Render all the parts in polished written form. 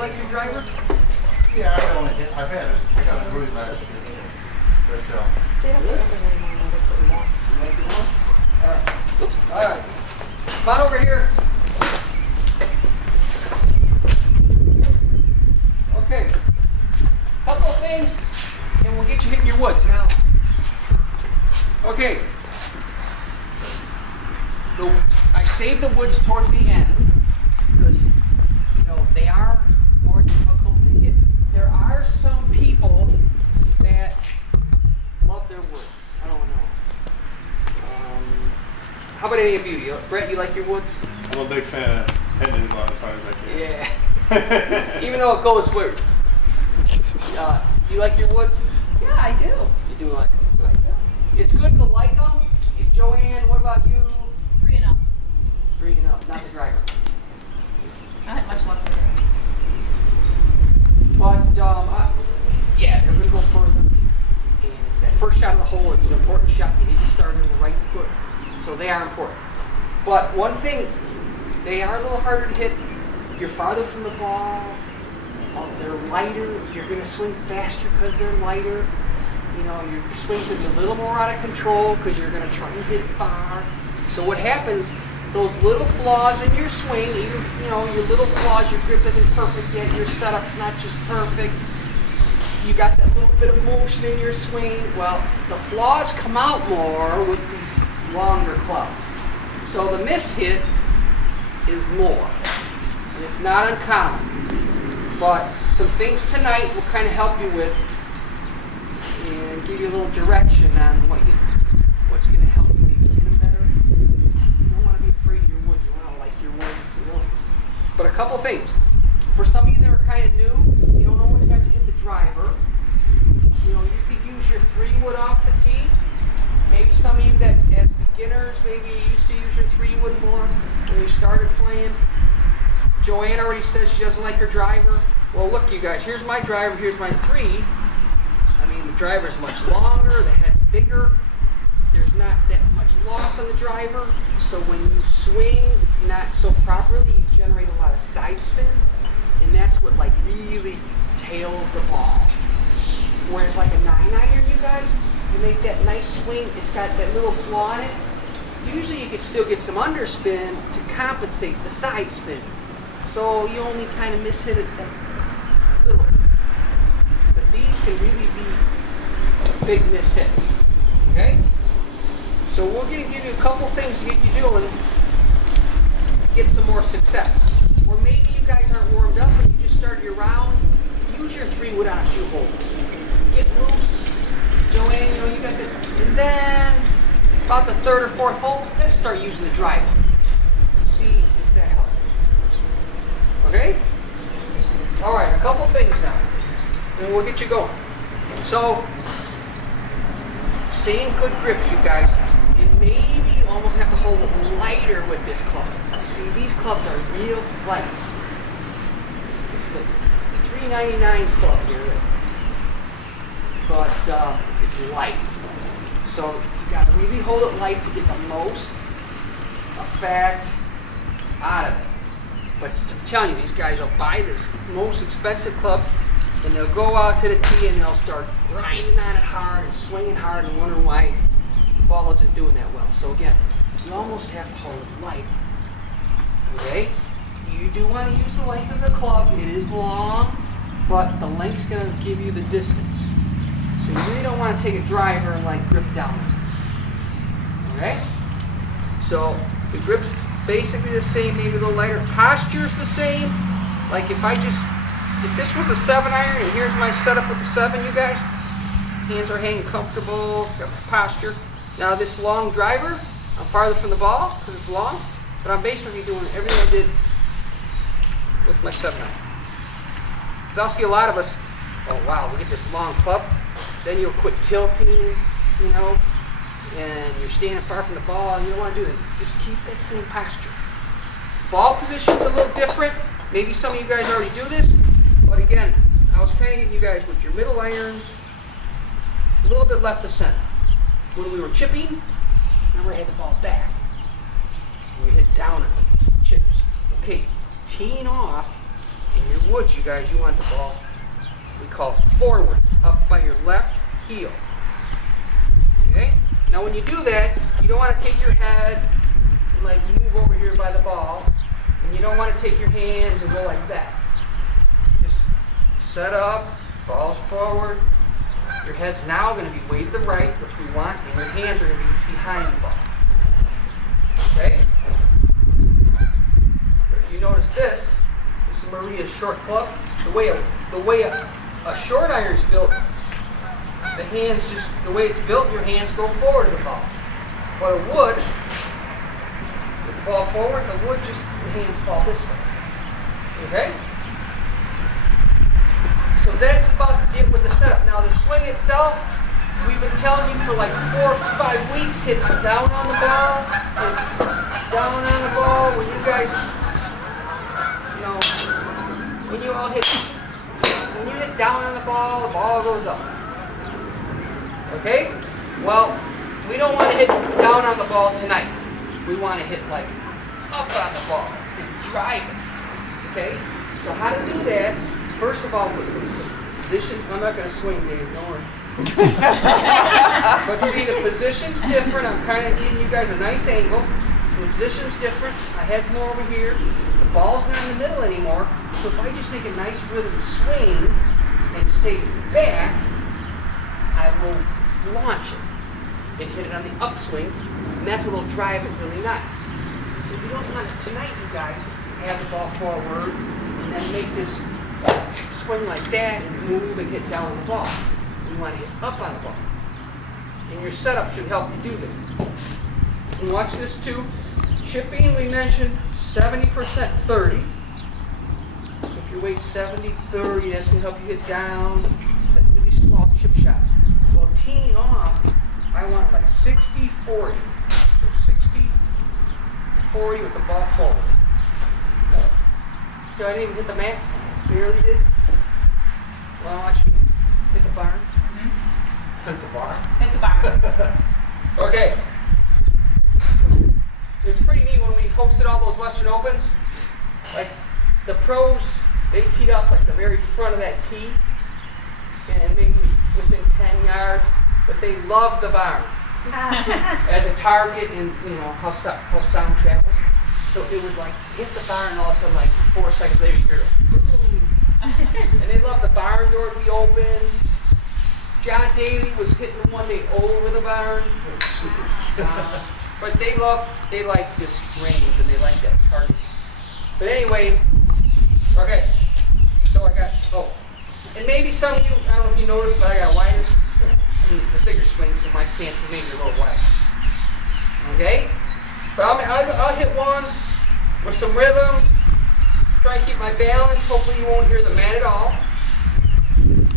like your driver? Yeah, I've had it. I got it really last year. But, They don't put numbers anymore now, they put locks. You like your one? Alright. Oops. Alright. Come on over here. Okay. Couple things, and we'll get you hitting your woods now. Okay. I saved the woods towards the end because, you know, they are more difficult to hit. There are some people that love their woods. I don't know. How about any of you? Brett, you like your woods? I'm a big fan of hitting it as far as I can. Yeah. Even though it goes weird. You like your woods? Yeah, I do. You do like them. Good. It's good to like them. Joanne, what about you? Free enough. Bringing up, not the driver. I had much luck with it. But yeah, they're gonna go further. And it's that first shot of the hole. It's an important shot to get you started on the right foot. So they are important. But one thing, they are a little harder to hit. You're farther from the ball. They're lighter. You're gonna swing faster because they're lighter. You know, your swing's gonna be a little more out of control because you're gonna try and hit far. So what happens? Those little flaws in your swing, you know, your little flaws, your grip isn't perfect yet, your setup's not just perfect, you got that little bit of motion in your swing. Well, the flaws come out more with these longer clubs. So the miss hit is more, and it's not uncommon. But some things tonight will kind of help you with and give you a little direction on what's going to help you maybe hit them better. You don't want to be afraid of your woods. You want to like your woods. You know. But a couple things. For some of you that are kind of new, you don't always have to hit the driver. You know, you could use your 3-wood off the tee. Maybe some of you that, as beginners, maybe you used to use your 3-wood more when you started playing. Joanne already says she doesn't like her driver. Well, look, you guys, here's my driver, here's my 3. I mean, the driver's much longer, the head's bigger. There's not that much loft on the driver. So when you swing not so properly, you generate a lot of side spin. And that's what like really tails the ball. Whereas like a 9-iron, you guys, you make that nice swing, it's got that little flaw in it. Usually you could still get some underspin to compensate the side spin. So you only kind of miss hit it a little. But these can really be big miss hits. Okay? So we're going to give you a couple things to get you doing, get some more success. Or maybe you guys aren't warmed up and you just started your round. Use your 3-wood on a few holes. Get loose. Joanne, you know, you got the, and then about the 3rd or 4th hole, then start using the driver. See if that helps. Okay? All right, a couple things now, and we'll get you going. So, same good grips, you guys. And maybe you almost have to hold it lighter with this club. See, these clubs are real light. This is a $3.99 club here, but it's light. So you got to really hold it light to get the most effect out of it. But I'm telling you, these guys will buy this most expensive clubs, and they'll go out to the tee and they'll start grinding on it hard and swinging hard and wondering why the ball isn't doing that well. So again, you almost have to hold it light. Okay? You do want to use the length of the club. It is long, but the length's going to give you the distance. So you really don't want to take a driver and like grip down on it. Okay? So the grip's basically the same, maybe a little lighter. Posture's the same. Like if this was a 7-iron and here's my setup with the 7, you guys, hands are hanging comfortable, got my posture. Now this long driver, I'm farther from the ball because it's long, but I'm basically doing everything I did with my 7-iron. Because I'll see a lot of us, oh wow, look at this long club. Then you'll quit tilting, you know, and you're standing far from the ball and you don't want to do that. Just keep that same posture. Ball position's a little different. Maybe some of you guys already do this, but again, I was kind of hitting you guys with your middle irons, a little bit left of center. When we were chipping, remember I had the ball back. We hit down on the chips. Okay, teeing off, and you're woods, you guys, you want the ball, we call it forward, up by your left heel. Okay? Now when you do that, you don't want to take your head and like move over here by the ball, and you don't want to take your hands and go like that. Just set up, ball's forward, your head's now going to be way to the right, which we want, and your hands are going to be behind the ball. Okay? But if you notice this is Maria's short club. The way a short iron's built, the hands just, the way it's built, your hands go forward to the ball. But a wood, with the ball forward, the wood just, the hands fall this way. Okay? So that's about it with the setup. Now the swing itself, we've been telling you for like 4 or 5 weeks, hit down on the ball, and down on the ball. When you guys, you know, when you all hit, when you hit down on the ball goes up. Okay? Well, we don't want to hit down on the ball tonight. We want to hit like up on the ball and drive it. Okay? So how to do that? First of all, with the positions, I'm not going to swing, Dave, don't worry. But see, the position's different. I'm kind of giving you guys a nice angle. So the position's different. My head's more over here. The ball's not in the middle anymore. So if I just make a nice rhythm swing and stay back, I will launch it and hit it on the upswing, and that's what will drive it really nice. So we don't want to, tonight, you guys, have the ball forward and then make this swing like that and move and hit down on the ball. You want to hit up on the ball. And your setup should help you do that. And watch this too. Chipping, we mentioned 70% 30. If your weight's 70, 30, that's going to help you hit down. That really small chip shot. Well, teeing off, I want like 60, 40. So 60, 40 with the ball forward. So I didn't even hit the mat. Barely did. Well, watch me hit the barn. Hit the bar. Hit the bar. Okay. It's pretty neat when we hosted all those Western Opens. Like the pros, they teed off like the very front of that tee, and maybe within 10 yards. But they love the barn as a target, and you know how sound travels. So it would like hit the barn, and all of a sudden, like 4 seconds later, you hear it. Boom. And they love the barn door to be open. John Daly was hitting one day over the barn. But they like this range, and they like that target. But anyway, okay. So I got, and maybe some of you, I don't know if you noticed, but I got wider. I mean, it's a bigger swing, so my stance is maybe a little wide. Okay? But I'll hit one with some rhythm. Try to keep my balance. Hopefully you won't hear the mat at all. Did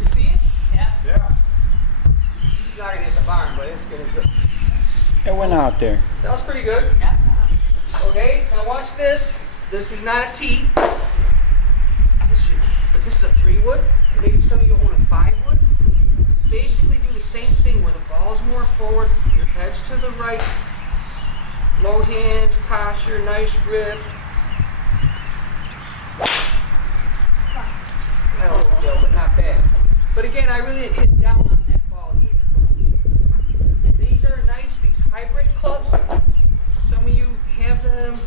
you see it? Yeah. It's not going to hit the barn, but it's going to go. It went out there. That was pretty good. Yeah. Okay, now watch this. This is not a tee. But this is a 3-wood. Maybe some of you own a 5-wood. Basically do the same thing where the ball's more forward, your head's to the right, low hands, posture, nice grip. Got a little tail, but not bad. But again, I really didn't hit down on that ball either. And these are nice, these hybrid clubs. Some of you have them,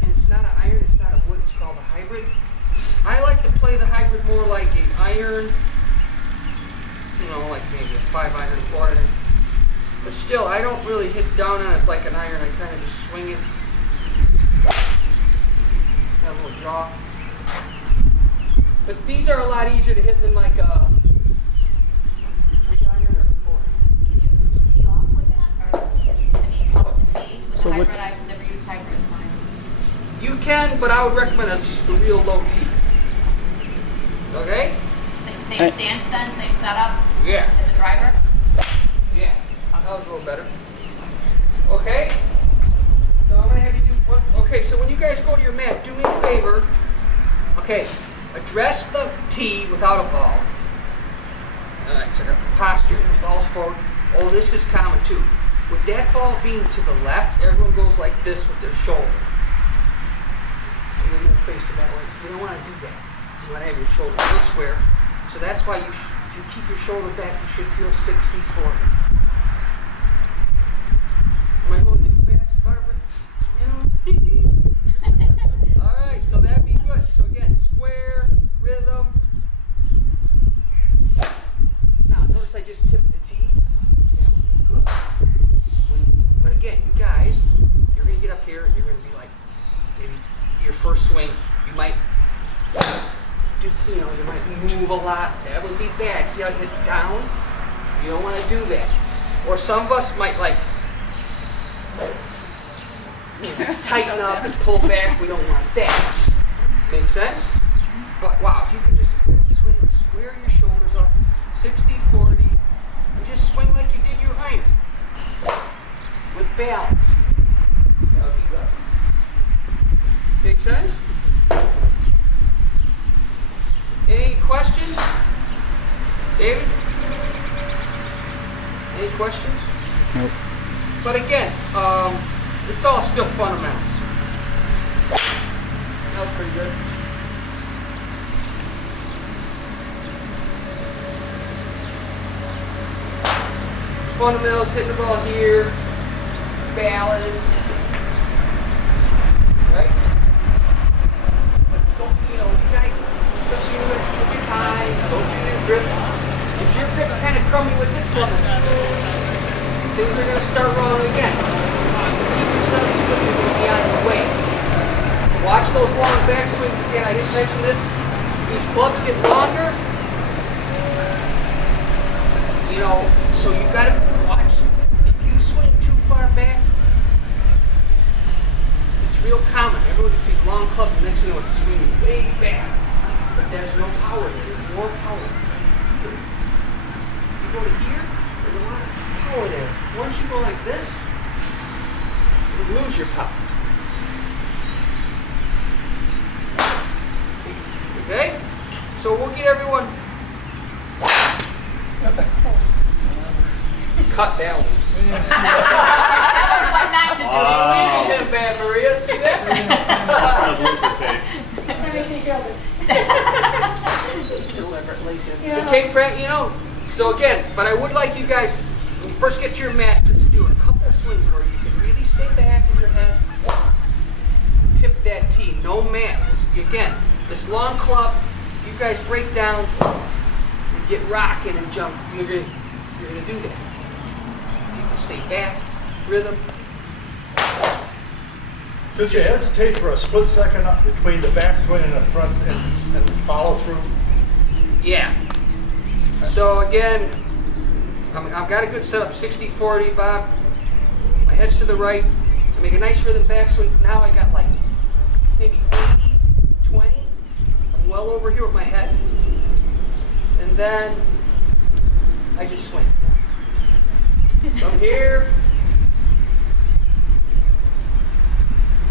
and it's not an iron, it's not a wood, it's called a hybrid. I like to play the hybrid more like an iron, you know, like maybe a 5-iron, 4-iron. But still, I don't really hit down on it like an iron. I kind of just swing it. Have a little draw. But these are a lot easier to hit than like a 3-iron or 4. Can you tee off with that? Or, I mean, off the tee? With So the what- hybrid, I've never used hybrid, so You can, but I would recommend a real low tee. Okay? Same stance then, same setup Yeah. as a driver? Yeah. That was a little better. Okay? So I'm going to have you do one. Okay, so when you guys go to your mat, do me a favor. Okay, address the tee without a ball. Alright, so I got the posture, the ball's forward. Oh, this is common too. With that ball being to the left, everyone goes like this with their shoulder. face it that way. You don't want to do that. You want to have your shoulder real square. So that's why if you keep your shoulder back, you should feel 60-40. Am I going too fast, Barbara? No. All right, so that'd be good. So again, square, rhythm. Now, notice I just tipped the T. That would be good. But again, you guys, you're going to get up here and you're going to be like, maybe your first swing, you might you might move a lot. That would be bad. See how I hit down? You don't want to do that. Or some of us might like tighten up and pull back. We don't want that. Make sense? But wow, if you can just really swing and square your shoulders up, 60-40, and just swing like you did your iron. With balance. That would be good. Make sense? Any questions? David? Any questions? Nope. But again, it's all still fundamentals. That was pretty good. Fundamentals, hitting the ball here, balance, right? Don't, you guys, especially you guys, keep your time, go through your grips. If your grip's kind of crummy with this one, things are going to start wrong again. Keep your setups good, you're going to be on your way. Watch those long backswings again. I didn't mention this. These clubs get longer. So you got to watch. If you swing too far back, it's real common. Everyone gets these long clubs, and next thing you know, it's swinging way back. But there's no power there. There's more power. You go to here, there's a lot of power there. Once you go like this, you lose your power. Okay? So we'll get everyone. Cut that one. That was what not to do. Wow. We didn't hit bad, Maria. See that? Deliberately did. Okay, so again, but I would like you guys, when you first get to your mat, just do a couple of swings where you can really stay back in your head. Tip that tee, no mat. Because again, this long club, if you guys break down and get rocking and jump, you're gonna do that. You can stay back, rhythm. Did you hesitate for a split second up between the back swing and the front and follow through? Yeah. So again, I've got a good setup, 60-40, Bob. My head's to the right. I make a nice rhythm backswing. Now I got like maybe 80-20. I'm well over here with my head. And then I just swing. From here,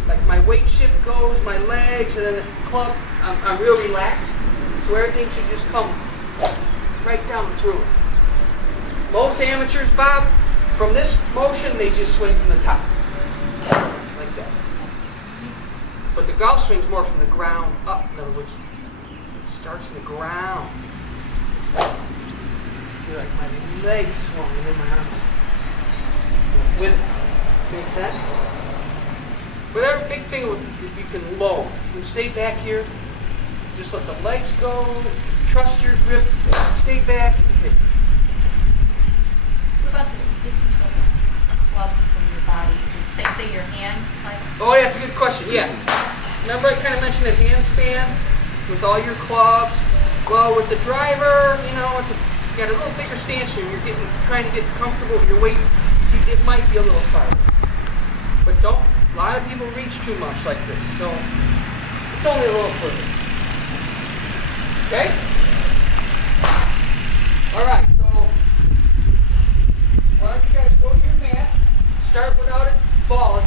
like my weight shift goes, my legs, and then the club, I'm real relaxed. So everything should just come right down through it. Most amateurs, Bob, from this motion, they just swing from the top. Like that. But the golf swing's more from the ground up. In other words, it starts in the ground. Feel like my legs swung and then my arms with it. Make sense? But every big thing if you can low. You can stay back here. Just let the legs go. Trust your grip. Stay back and hit. What about the distance of the club from your body? Is it the same thing, your hand? Oh, yeah, that's a good question. Yeah. Remember I kind of mentioned the hand span with all your clubs? Well, with the driver, you got a little bigger stance here. You're trying to get comfortable with your weight. It might be a little farther. But don't. A lot of people reach too much like this, so it's only a little further. Okay? All right, so why don't you guys go to your mat, start without a ball,